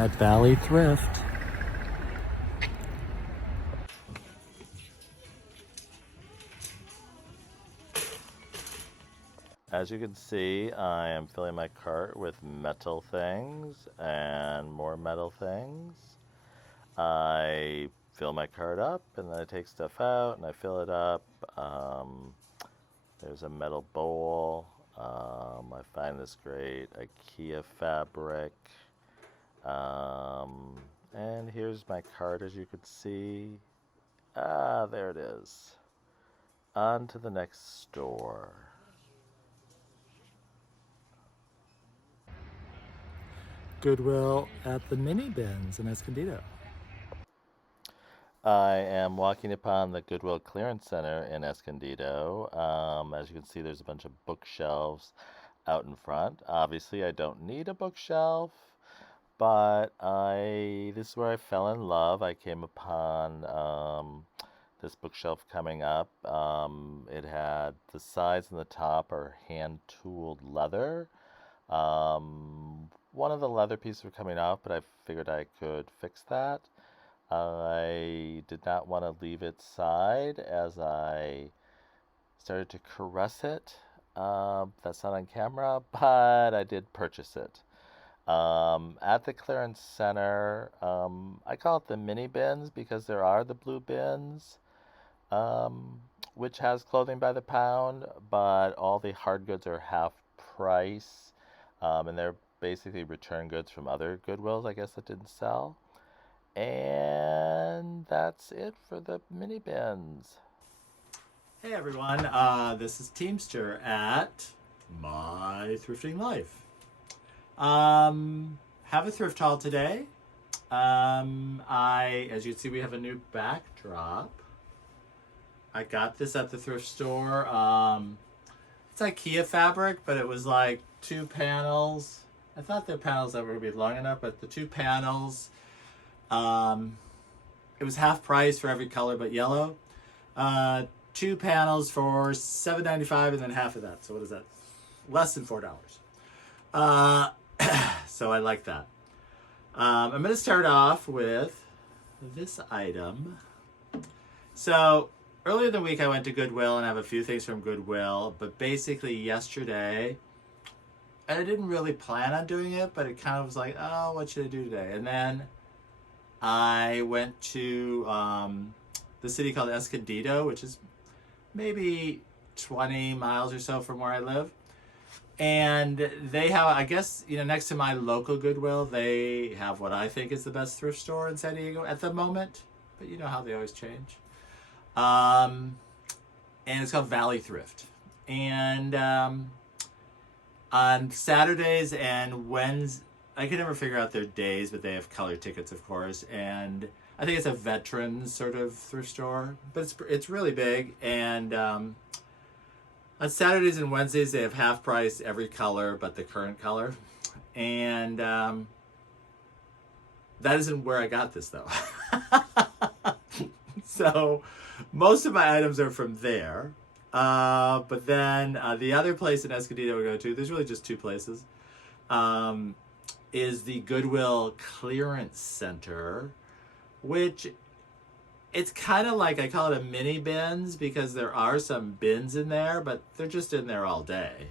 at Valley Thrift. As you can see, I am filling my cart with metal things and more metal things. I fill my cart up and then I take stuff out and I fill it up. There's a metal bowl. I find this great IKEA fabric. And here's my cart, as you can see. There it is. On to the next store. Goodwill at the mini bins in Escondido. I am walking upon the Goodwill Clearance Center in Escondido. As you can see, there's a bunch of bookshelves out in front. Obviously, I don't need a bookshelf, but this is where I fell in love. I came upon this bookshelf coming up. It had the sides and the top are hand-tooled leather. One of the leather pieces were coming off, but I figured I could fix that. I did not want to leave its side as I started to caress it. That's not on camera, but I did purchase it. At the clearance center, I call it the mini bins because there are the blue bins, which has clothing by the pound, but all the hard goods are half price, and they're basically return goods from other Goodwills, I guess, that didn't sell. And that's it for the mini bins. Hey everyone, this is Teemstir at My Thrifting Life. Have a thrift haul today. As you can see, we have a new backdrop. I got this at the thrift store. It's IKEA fabric, but it was like 2 panels. I thought the panels that were going to be long enough, but the 2 panels, it was half price for every color but yellow. 2 panels for $7.95 and then half of that. So what is that? Less than $4. So I like that. I'm going to start off with this item. So earlier in the week I went to Goodwill and I have a few things from Goodwill, but basically yesterday, I didn't really plan on doing it, but it kind of was like, oh, what should I do today? And then I went to the city called Escondido, which is maybe 20 miles or so from where I live. And they have, I guess, next to my local Goodwill, they have what I think is the best thrift store in San Diego at the moment. But you know how they always change. And it's called Valley Thrift. And on Saturdays and Wednesdays, I can never figure out their days, but they have color tickets, of course. And I think it's a veteran sort of thrift store, but it's really big. And on Saturdays and Wednesdays, they have half price every color but the current color. And that isn't where I got this, though. So most of my items are from there. But then the other place in Escondido we go to, there's really just 2 places, is the Goodwill Clearance Center, which it's kind of like, I call it a mini bins because there are some bins in there, but they're just in there all day.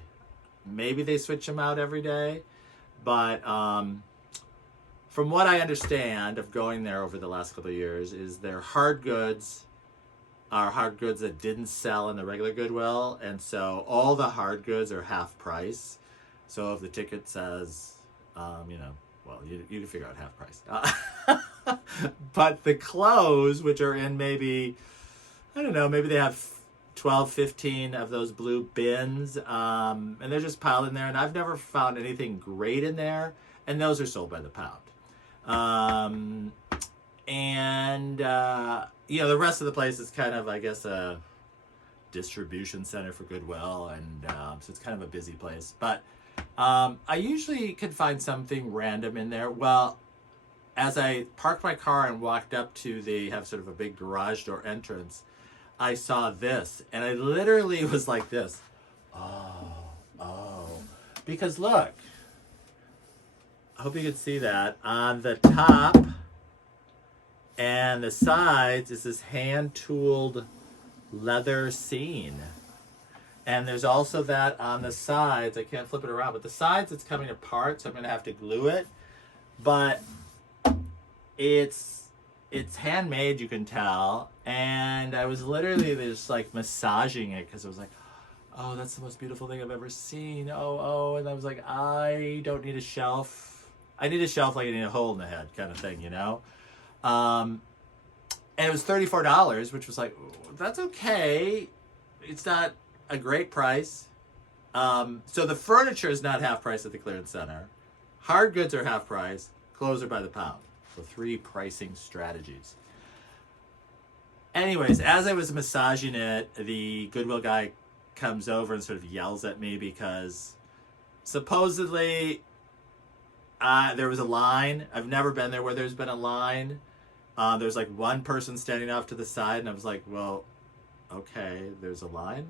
Maybe they switch them out every day, but from what I understand of going there over the last couple of years is their hard goods are hard goods that didn't sell in the regular Goodwill, and so all the hard goods are half price. So if the ticket says, well, you can figure out half price. But the clothes, which are in maybe, I don't know, maybe they have 12, 15 of those blue bins, and they're just piled in there, and I've never found anything great in there, and those are sold by the pound. The rest of the place is kind of, I guess, a distribution center for Goodwill, and so it's kind of a busy place. But I usually can find something random in there. Well, as I parked my car and walked up to they have sort of a big garage door entrance, I saw this, and I literally was like this. Oh. Because look, I hope you can see that. On the top and the sides is this hand-tooled leather seam. And there's also that on the sides. I can't flip it around, but the sides it's coming apart, so I'm gonna have to glue it. But it's handmade, you can tell. And I was literally just like massaging it because it was like, oh, that's the most beautiful thing I've ever seen. Oh, and I was like, I don't need a shelf. I need a shelf like I need a hole in the head kind of thing, you know? And it was $34, which was like, that's okay. It's not a great price. So the furniture is not half price at the clearance center. Hard goods are half price. Clothes are by the pound. So 3 pricing strategies. Anyways, as I was massaging it, the Goodwill guy comes over and sort of yells at me because supposedly there was a line. I've never been there where there's been a line. There's like one person standing off to the side, and I was like, well, okay, there's a line.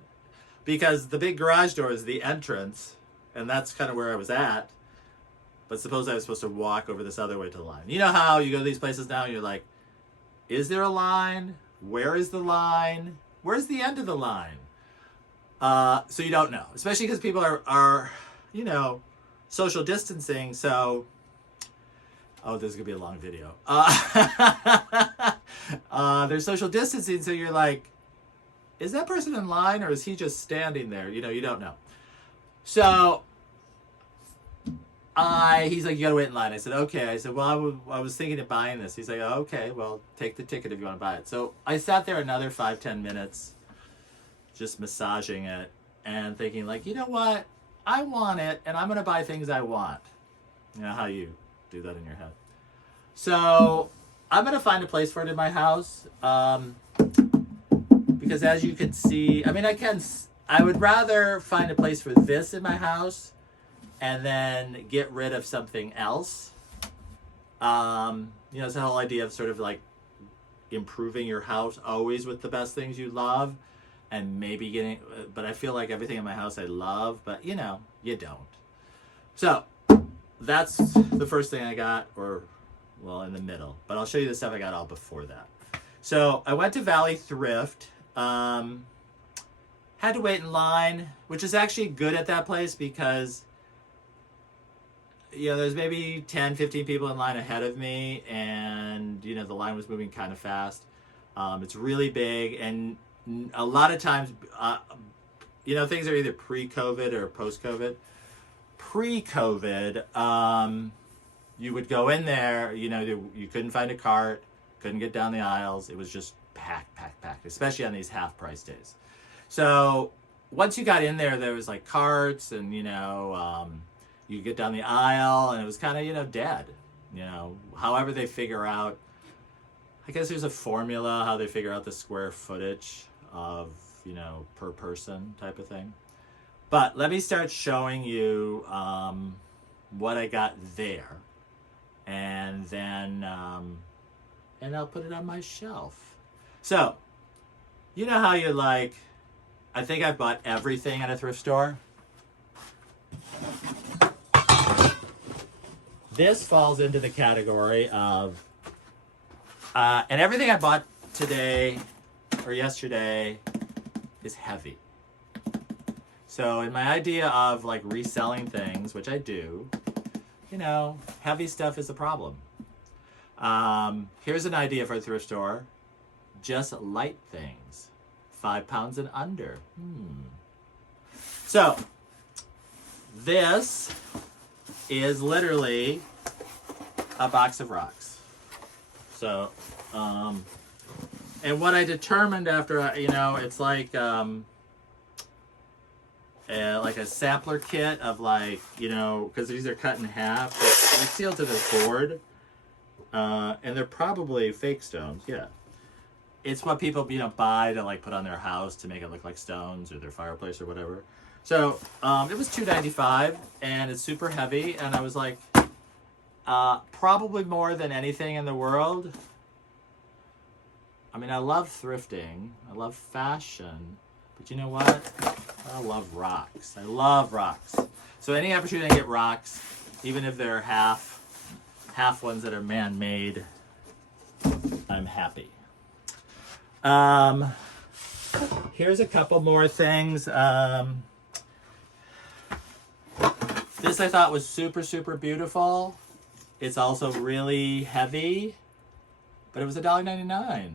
Because the big garage door is the entrance, and that's kind of where I was at. But suppose I was supposed to walk over this other way to the line. You know how you go to these places now and you're like, is there a line? Where is the line? Where's the end of the line? So you don't know, especially because people are, you know, social distancing. So, oh, this is gonna be a long video. There's social distancing, so you're like, is that person in line or is he just standing there? You know, you don't know. So he's like, you gotta wait in line. I said, okay. I said, well, I was thinking of buying this. He's like, okay, well, take the ticket if you want to buy it. So I sat there another 5-10 minutes just massaging it and thinking like, you know what? I want it and I'm going to buy things I want. You know how you do that in your head. So I'm going to find a place for it in my house. Because as you can see, I mean, I would rather find a place for this in my house and then get rid of something else. You know, it's the whole idea of sort of like improving your house always with the best things you love and maybe getting, but I feel like everything in my house I love, but you know, you don't. So that's the first thing I got, or well, in the middle, but I'll show you the stuff I got all before that. So I went to Valley Thrift, had to wait in line, which is actually good at that place because you know, there's maybe 10, 15 people in line ahead of me, and, you know, the line was moving kind of fast. It's really big, and a lot of times, you know, things are either pre-COVID or post-COVID. Pre-COVID, you would go in there, you know, you couldn't find a cart, couldn't get down the aisles. It was just packed, especially on these half-price days. So once you got in there, there was like carts and, you know, you get down the aisle and it was kind of, you know, dead, you know, however they figure out, I guess there's a formula how they figure out the square footage of, you know, per person type of thing. But let me start showing you what I got there, and then and I'll put it on my shelf. So, you know how you're like, I think I've bought everything at a thrift store. This falls into the category of, and everything I bought today or yesterday is heavy. So in my idea of like reselling things, which I do, you know, heavy stuff is a problem. Here's an idea for a thrift store. Just light things. 5 pounds and under. So this is literally a box of rocks. So, and what I determined after, you know, it's like a sampler kit of like, you know, because these are cut in half. They're sealed to this board, and they're probably fake stones. Yeah, it's what people, you know, buy to like put on their house to make it look like stones or their fireplace or whatever. So it was $2.95 and it's super heavy, and I was like, probably more than anything in the world. I mean, I love thrifting, I love fashion, but you know what? I love rocks. I love rocks. So any opportunity to get rocks, even if they're half half ones that are man-made, I'm happy. Here's a couple more things. This I thought was super, super beautiful. It's also really heavy, but it was $1.99,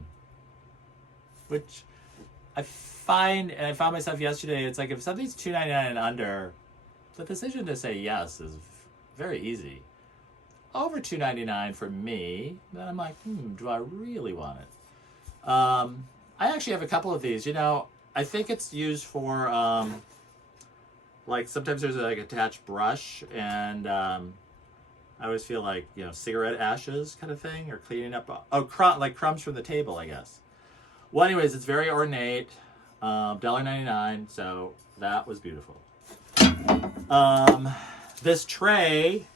which I find, and I found myself yesterday, it's like if something's $2.99 and under, the decision to say yes is very easy. Over $2.99 for me, then I'm like, do I really want it? I actually have a couple of these. You know, I think it's used for, like sometimes there's like attached brush, and I always feel like, you know, cigarette ashes kind of thing, or cleaning up, like crumbs from the table, I guess. Well, anyways, it's very ornate, $1.99, so that was beautiful. This tray,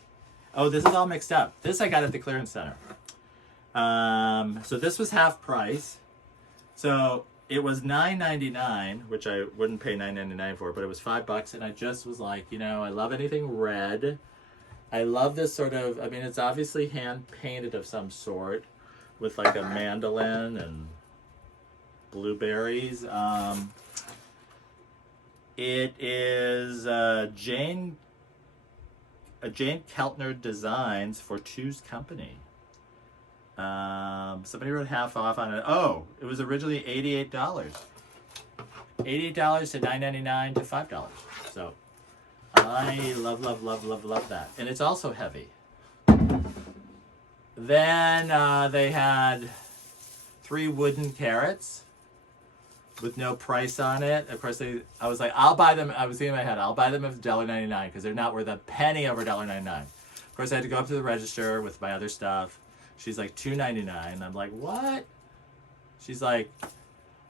oh, this is all mixed up. This I got at the clearance center. So this was half price. So it was $9.99, which I wouldn't pay $9.99 for, but it was $5, and I just was like, you know, I love anything red. I love this sort of, I mean, it's obviously hand painted of some sort with like a mandolin and blueberries. It is Jane Keltner Designs for Two's Company. Somebody wrote half off on it. Oh, it was originally $88. $88 to $9.99 to $5. So I love, love, love, love, love that. And it's also heavy. Then they had 3 wooden carrots with no price on it. Of course, I was like, I'll buy them. I was thinking in my head, I'll buy them at $1.99 because they're not worth a penny over $1.99. Of course, I had to go up to the register with my other stuff. She's like, $2.99. I'm like, what? She's like,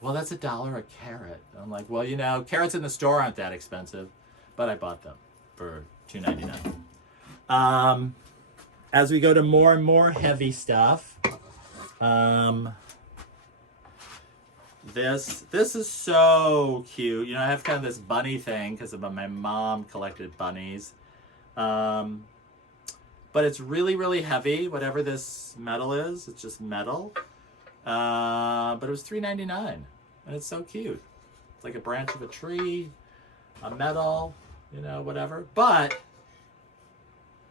well, that's $1 a carrot. I'm like, well, you know, carrots in the store aren't that expensive, but I bought them for $2.99. As we go to more and more heavy stuff, this is so cute. You know, I have kind of this bunny thing because my mom collected bunnies. But it's really, really heavy, whatever this metal is. It's just metal. But it was $3.99, and it's so cute. It's like a branch of a tree, a metal, you know, whatever. But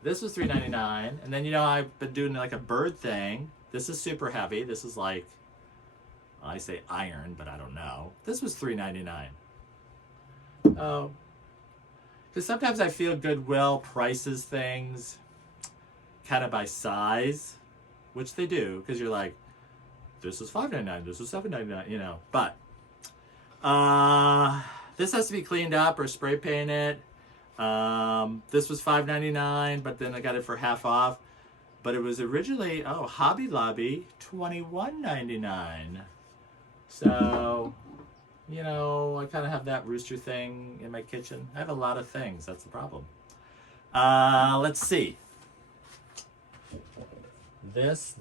this was $3.99, and then, you know, I've been doing like a bird thing. This is super heavy. This is like, I say iron, but I don't know. This was $3.99. Oh, because sometimes I feel Goodwill prices things kind of by size, which they do, because you're like, this is $5.99, this is $7.99, you know. But this has to be cleaned up or spray painted. This was $5.99, but then I got it for half off. But it was originally, Hobby Lobby, $21.99. So, you know, I kind of have that rooster thing in my kitchen. I have a lot of things. That's the problem. Let's see. This.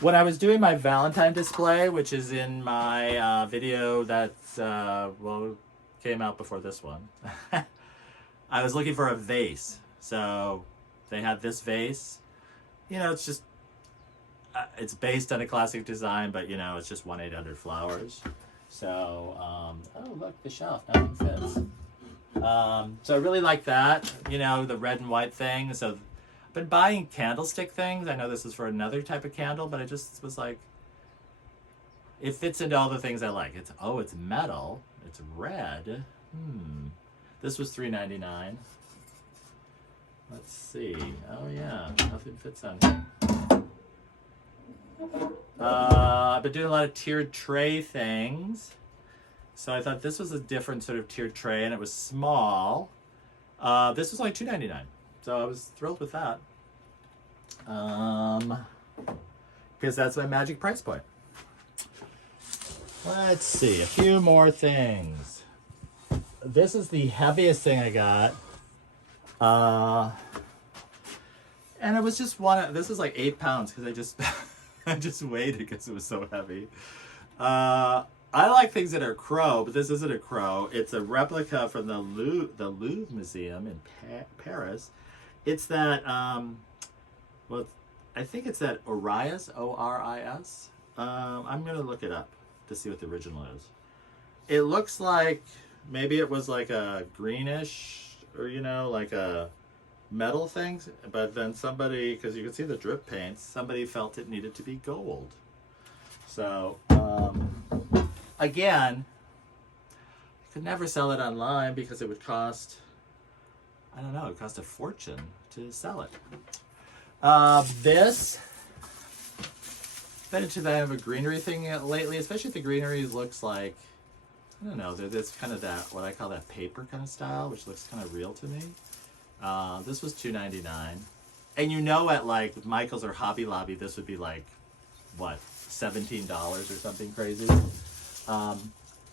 When I was doing my Valentine display, which is in my video that's, came out before this one, I was looking for a vase. So they had this vase. You know, it's just, it's based on a classic design, but, you know, it's just 1-800 flowers. So, oh, look, the shelf, nothing fits. So I really like that, you know, the red and white thing. So I've been buying candlestick things. I know this is for another type of candle, but I just was like, it fits into all the things I like. It's metal. It's red. This was $3.99. Let's see. Oh yeah, nothing fits on here. I've been doing a lot of tiered tray things. So I thought this was a different sort of tiered tray, and it was small. This was only $2.99, so I was thrilled with that. Because that's my magic price point. Let's see, a few more things. This is the heaviest thing I got. And it was just this is like 8 pounds because I just weighed it because it was so heavy. I like things that are crow, but this isn't a crow. It's a replica from the Louvre Museum in Paris, It's that, well, I think it's that Orias, O-R-I-S. I'm going to look it up to see what the original is. It looks like maybe it was like a greenish, or, you know, like a metal thing, but then somebody, because you can see the drip paints, somebody felt it needed to be gold. So, again, you could never sell it online because it would cost, I don't know, it would cost a fortune to sell it. This, been into that of a greenery thing lately, especially if the greenery looks like, I don't know, there's kind of that, what I call that paper kind of style, which looks kind of real to me. This was $2.99. And you know, at like Michael's or Hobby Lobby, this would be like, what, $17 or something crazy.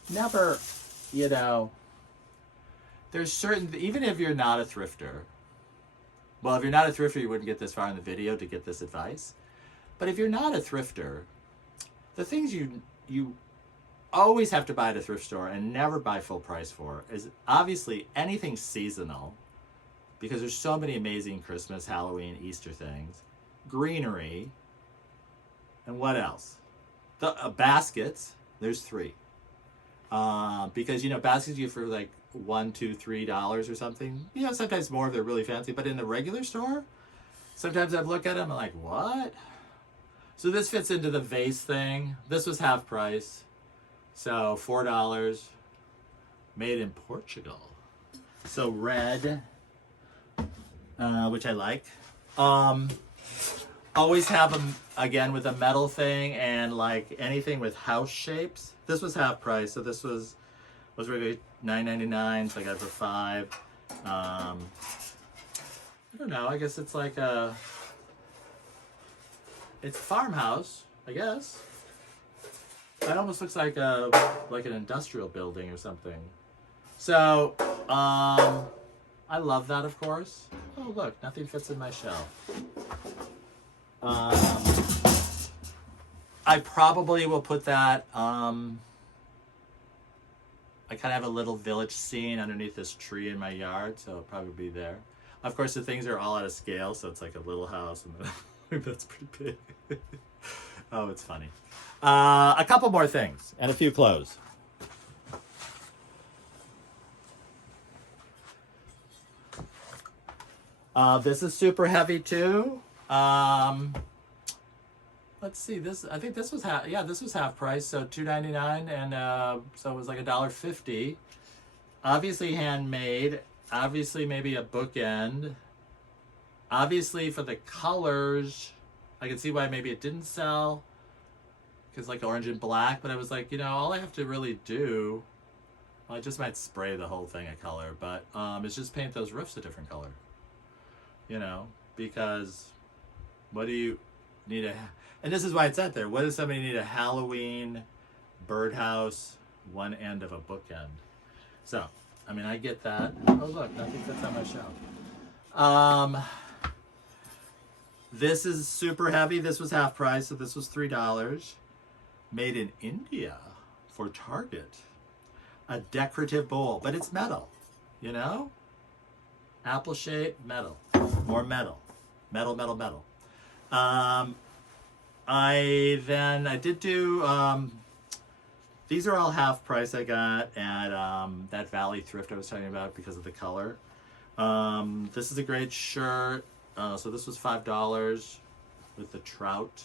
Never, you know, there's certain, even if you're not a thrifter, well, if you're not a thrifter, you wouldn't get this far in the video to get this advice. But if you're not a thrifter, the things you always have to buy at a thrift store and never buy full price for is obviously anything seasonal, because there's so many amazing Christmas, Halloween, Easter things. Greenery. And what else? The baskets. There's 3. Because, you know, baskets you for like $1, $2, $3 or something. You know, sometimes more if they're really fancy. But in the regular store, sometimes I've looked at them and I'm like, what? So this fits into the vase thing. This was half price. So $4. Made in Portugal. So red, which I like. Always have them again with a metal thing and like anything with house shapes. This was half price, so this was regularly $9.99, so I got it for $5. I don't know. I guess it's like it's a farmhouse, I guess. It almost looks like an industrial building or something. So I love that, of course. Oh look, nothing fits in my shelf. I probably will put that, I kind of have a little village scene underneath this tree in my yard, so it'll probably be there. Of course, the things are all out of scale, so it's like a little house, and that's pretty big. Oh, it's funny. A couple more things, and a few clothes. This is super heavy too. Let's see, this, I think this was this was half price, so $2.99, and so it was like $1.50. Obviously handmade, obviously maybe a bookend. Obviously for the colors, I can see why maybe it didn't sell, because like orange and black, but I was like, you know, all I have to really do, well, I just might spray the whole thing a color, but it's just paint those roofs a different color. You know, because what do you need and this is why it's out there. What does somebody need a Halloween birdhouse one end of a bookend? So, I mean, I get that. Oh look, nothing fits on my shelf. This is super heavy. This was half price, so this was $3. Made in India for Target. A decorative bowl, but it's metal, you know? Apple shape, metal. More metal. Metal, metal, metal. I did do, these are all half price I got at that Valley Thrift I was talking about because of the color. This is a great shirt. So this was $5 with the trout.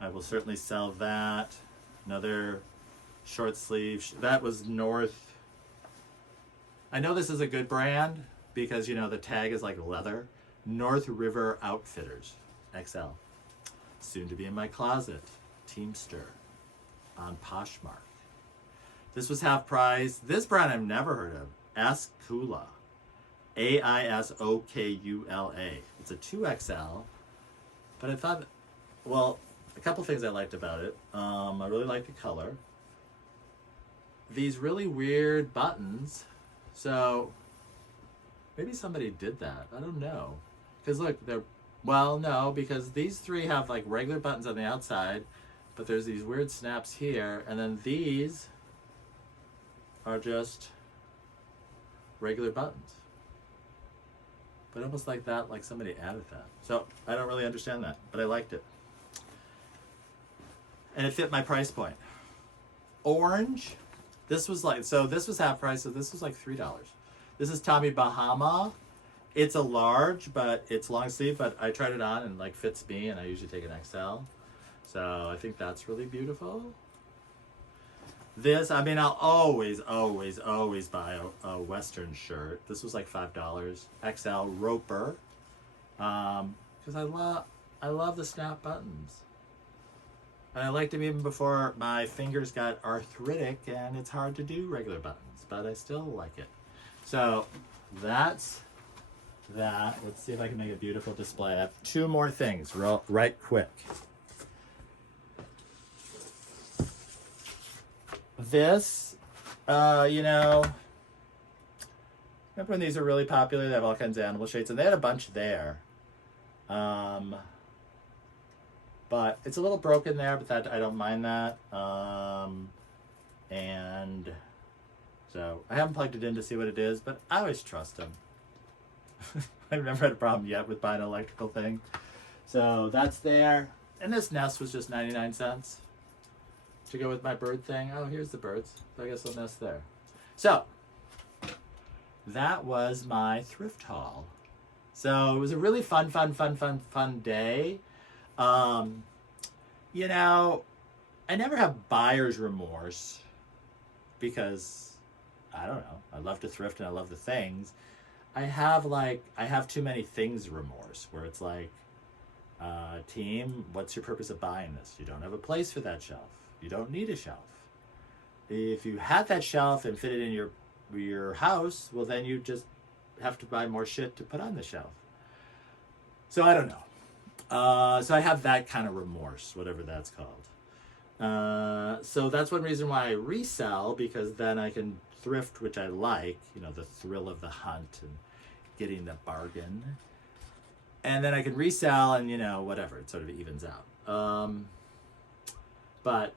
I will certainly sell that. Another short sleeve. That was North. I know this is a good brand because, you know, the tag is like leather. North River Outfitters, XL. Soon to be in my closet. Teemstir on Poshmark. This was half price. This brand I've never heard of. Askula. A-I-S-O-K-U-L-A. It's a 2XL. But I thought, well, a couple things I liked about it. I really liked the color. These really weird buttons. So maybe somebody did that. I don't know. Because look, they're, well, no, because these 3 have like regular buttons on the outside, but there's these weird snaps here, and then these are just regular buttons. but almost like that, like somebody added that. So I don't really understand that, but I liked it. And it fit my price point. Orange, this was like, so this was half price, so this was like $3. This is Tommy Bahama. It's a large, but it's long sleeve, but I tried it on and like fits me, and I usually take an XL. So I think that's really beautiful. This, I mean, I'll always buy a Western shirt. This was like $5, XL Roper, because I love the snap buttons, and I liked them even before my fingers got arthritic, and it's hard to do regular buttons, but I still like it. So that's that. Let's see if I can make a beautiful display. I have two more things, right quick. This, you know, remember when these are really popular? They have all kinds of animal shades, and they had a bunch there. But it's a little broken there, but that I don't mind that. And so I haven't plugged it in to see what it is, but I always trust them. I've never had a problem yet with buying an electrical thing. So that's there. And this nest was just 99 cents. To go with my bird thing. Oh, here's the birds. So I guess I'll nest there. So that was my thrift haul. So it was a really fun day. You know, I never have buyer's remorse because I don't know. I love to thrift and I love the things. I have too many things remorse where it's like, team, what's your purpose of buying this? You don't have a place for that shelf. You don't need a shelf. If you had that shelf and fit it in your house, well, then you just have to buy more shit to put on the shelf. So I don't know. So I have that kind of remorse, whatever that's called. So that's one reason why I resell, because then I can thrift, which I like, you know, the thrill of the hunt and getting the bargain. And then I can resell and, you know, whatever, it sort of evens out. But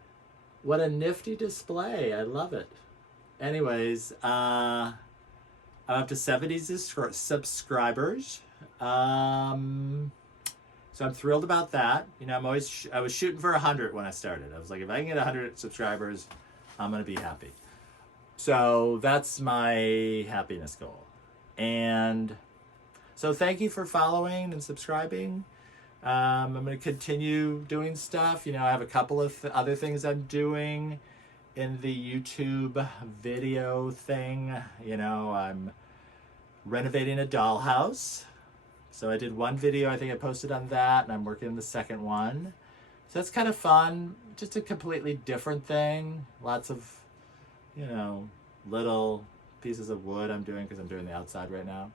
what a nifty display. I love it. Anyways, I'm up to 70 subscribers. So I'm thrilled about that. You know, I was shooting for 100 when I started. I was like, if I can get 100 subscribers, I'm going to be happy. So that's my happiness goal. And so thank you for following and subscribing. I'm going to continue doing stuff. You know, I have a couple of other things I'm doing in the YouTube video thing. You know, I'm renovating a dollhouse. So I did one video, I think I posted on that, and I'm working on the second one. So that's kind of fun. Just a completely different thing. Lots of, you know, little pieces of wood I'm doing because I'm doing the outside right now.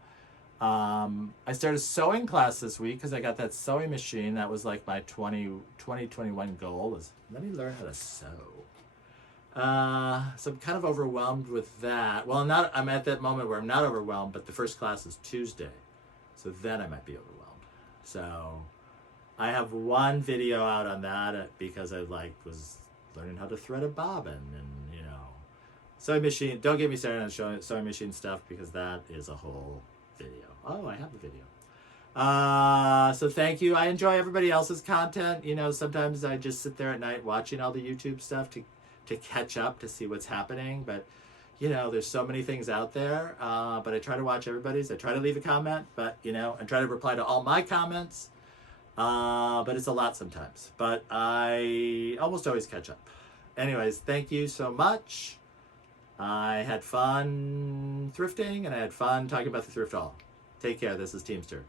I started sewing class this week because I got that sewing machine. That was like my 2021 goal, was let me learn how to sew. So I'm kind of overwhelmed with that. Well, I'm at that moment where I'm not overwhelmed, but the first class is Tuesday. So then I might be overwhelmed. So I have one video out on that because I was learning how to thread a bobbin and, you know, sewing machine. Don't get me started on sewing machine stuff because that is a whole video. Oh, I have the video. So thank you. I enjoy everybody else's content. You know, sometimes I just sit there at night watching all the YouTube stuff to catch up, to see what's happening. But, you know, there's so many things out there. But I try to watch everybody's. I try to leave a comment, but, you know, I try to reply to all my comments. But it's a lot sometimes. But I almost always catch up. Anyways, thank you so much. I had fun thrifting, and I had fun talking about the thrift haul. Take care. This is Teemstir.